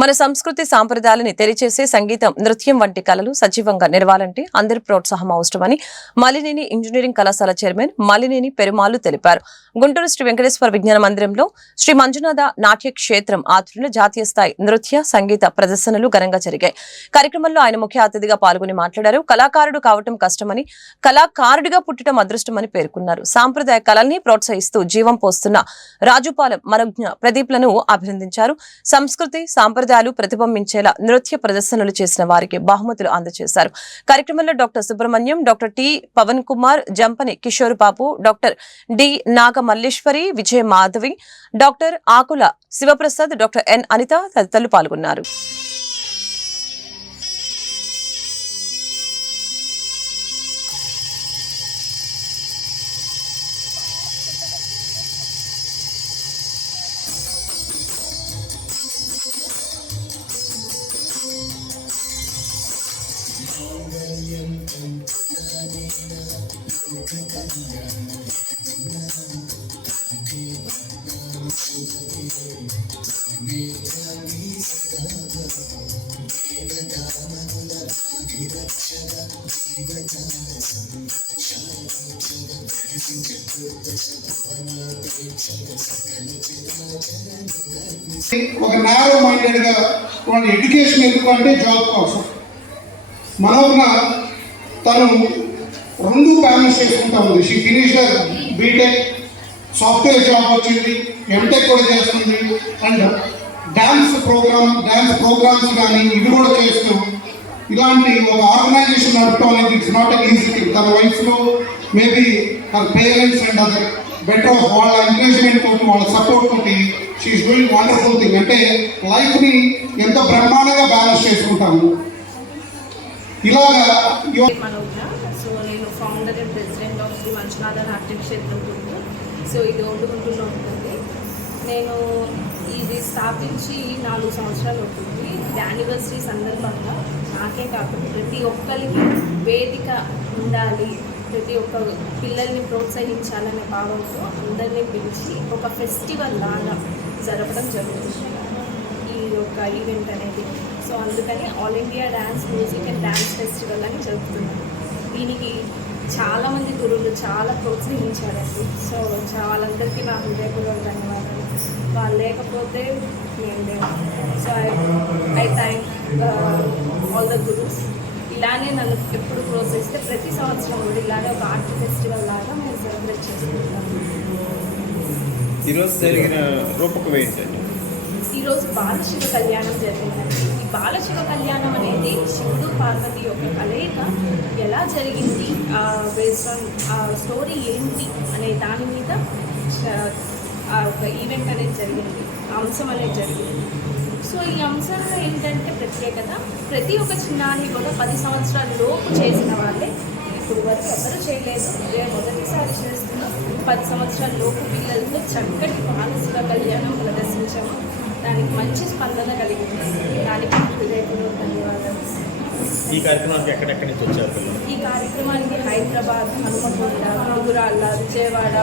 మన సంస్కృతి సాంప్రదాయాలని తెలియచేసే సంగీతం, నృత్యం వంటి కళలు సజీవంగా నిలవాలంటే అందరి ప్రోత్సాహం అవసరమని మలినేని ఇంజనీరింగ్ కళాశాల చైర్మన్ మలినేని పెరుమాళ్లు తెలిపారు. గుంటూరు శ్రీ వెంకటేశ్వర విజ్ఞాన మందిరంలో శ్రీ మంజునాథ నాట్య క్షేత్రం ఆధ్వర్యంలో జాతీయ స్థాయి నృత్య సంగీత ప్రదర్శనలు ఘనంగా జరిగాయి. కార్యక్రమంలో ఆయన ముఖ్య అతిథిగా పాల్గొని మాట్లాడారు. కళాకారుడు కావటం కష్టమని, కళాకారుడిగా పుట్టడం అదృష్టమని పేర్కొన్నారు. సాంప్రదాయ కళల్ని ప్రోత్సహిస్తూ జీవం పోస్తున్న రాజుపాలెం మనోజ్ఞ ప్రదీప్లను అభినందించారు. సంస్కృతి సంప్రదాయాలు ప్రతిబింబించేలా నృత్య ప్రదర్శనలు చేసిన వారికి బహుమతులు అందజేశారు. కార్యక్రమంలో doctor Subrahmanyam, doctor T Pavan Kumar, Jampani Kishore Babu, doctor D Nagamalleswari, Vijaya Madhavi, doctor Akula Sivaprasad, doctor N Anitha తదితరులు పాల్గొన్నారు. ఒక నారో మైండెడ్గా వాళ్ళ ఎడ్యుకేషన్ ఎందుకంటే జాబ్ కోసం మనోజ్ఞ తను 2 బ్యాలెన్స్ చేసుకుంటా ఉంది. She finish BTech, software job వచ్చింది, ఎంటెక్ కూడా చేస్తుంది, అండ్ డ్యాన్స్ ప్రోగ్రామ్స్ కానీ ఇవి కూడా చేస్తూ ఇలాంటి ఒక ఆర్గనైజేషన్ నడపడం అనేది it's not an easy thing. తన వయసులో మేబీ వాళ్ళ పేరెంట్స్ అండ్ అదర్ బెటర్ వాళ్ళ ఎంకరేజ్మెంట్ తోటి, వాళ్ళ సపోర్ట్ తోటి షీఈస్ డూయింగ్ వండర్ఫుల్ థింగ్. అంటే లైఫ్ని ఎంతో బ్రహ్మాండంగా బ్యాలెన్స్ చేసుకుంటాము. ఇలాగా సో నేను founder and president of Shri Manjunatha Natya Kshetram Guntur. So ఇది గుంటూరులో ఉంటుంది. నేను ఇది స్థాపించి 4 సంవత్సరాలు అవుతుంది. యానివర్సరీ సందర్భంగా నాకే కాకుండా ప్రతి ఒక్కరికి వేదిక ఉండాలి, ప్రతి ఒక్క పిల్లల్ని ప్రోత్సహించాలనే భావంతో అందరినీ పిలిచి ఒక ఫెస్టివల్ లాగా జరపడం జరుగుతుంది ఈ యొక్క ఈవెంట్ అనేది. సో అందుకని all India dance music and dance festival అని జరుపుతున్నాను. దీనికి చాలామంది గురువులు చాలా ప్రోత్సహించారండి. సో వాళ్ళందరికీ నా హృదయపూర్వక ధన్యవాదాలు. వాళ్ళు లేకపోతే నేను లేను. So I thank all the gurus. ఇలానే నన్ను ఎప్పుడు ప్రోత్సహిస్తే ప్రతి సంవత్సరం కూడా ఇలానే ఒక ఆర్ట్ ఫెస్టివల్ లాగా మేము సెలబ్రేట్ చేసుకుంటాం. ఈరోజు జరిగిన రూపకం ఏంటండి? ఈరోజు బాలశివ కళ్యాణం జరిగిందండి. ఈ బాలశివ కళ్యాణం అనేది శివుడు పార్వతి యొక్క కలయిక ఎలా జరిగింది, బేస్డ్ ఆన్ ఆ స్టోరీ ఏంటి అనే దాని మీద ఒక ఈవెంట్ అనేది జరిగింది, అంశం అనేది జరిగింది. సో ఈ అంశంలో ఏంటంటే ప్రత్యేకత, ప్రతి ఒక్క చిన్నాన్ని కూడా 10 సంవత్సరాల లోపు చేసిన వాళ్ళే ఇప్పుడు వరకు ఎవరు చేయలేదు. నేను మొదటిసారి చేస్తున్న 10 సంవత్సరాల లోపు పిల్లలతో చక్కటి బాలశివ కళ్యాణం ప్రదర్శించాము. దానికి మంచి స్పందన కలిగింది. దానికి హృదయపూర్వక ధన్యవాదాలు. ఈ కార్యక్రమానికి ఎక్కడెక్కడి నుంచి వచ్చారు? ఈ కార్యక్రమానికి హైదరాబాద్, హనుమకొండ, గుజరాత్, విజయవాడ,